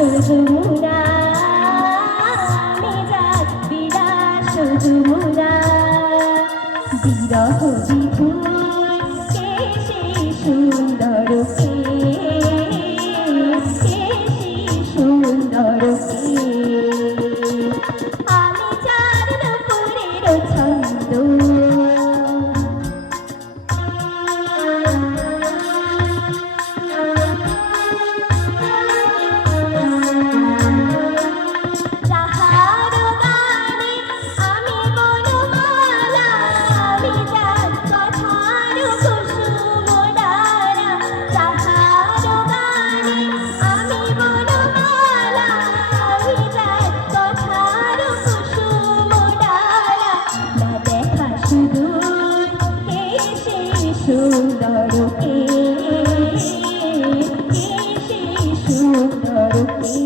শুধু মুরা আমি যার বিরাট শুধু মুরা বিরহ বিধুর কে সেই সুন্দর কে সেই সুন্দর কে আমি যার নূপুরের ছন্দ সুন্দর কে সুন্দর কে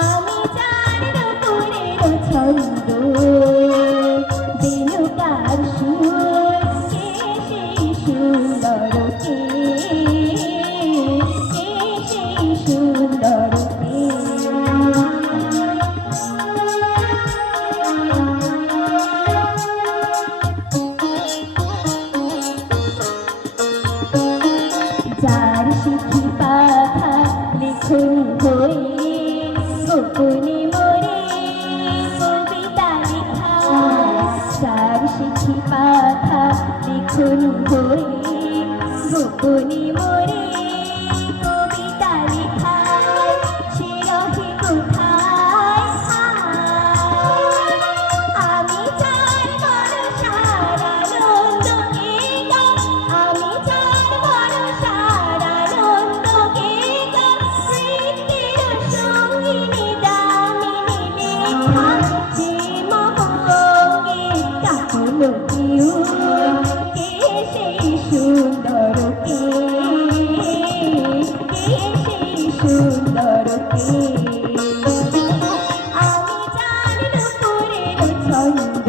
আমি যার নূপুরের ছন্দ বেনুকার সুর কে সেই সুন্দর কে সেই সুন্দর কে যার শিখি পাখা লিখুন হয়ে গোপনে মরে কবিতা লেখা যার শিখি পাখা লিখুন হয়ে গোপনে মরে কবিতা লেখা সে রহে কোথায় আমি যার ভরসার আনন্দকে আমি যার ভরসার আনন্দকে স্মৃতির সঙ্গিনী দামিনী লেখা যে মহঙ্গে কাকলো কেউ কে সেই সুন্দর কে সেই সুন্দর কে আমি যার নূপুরের ছন্দ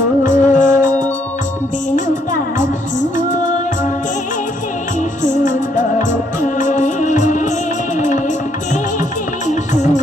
বেনুকার সুর কে সেই সুন্দর কে সেই সুন্দর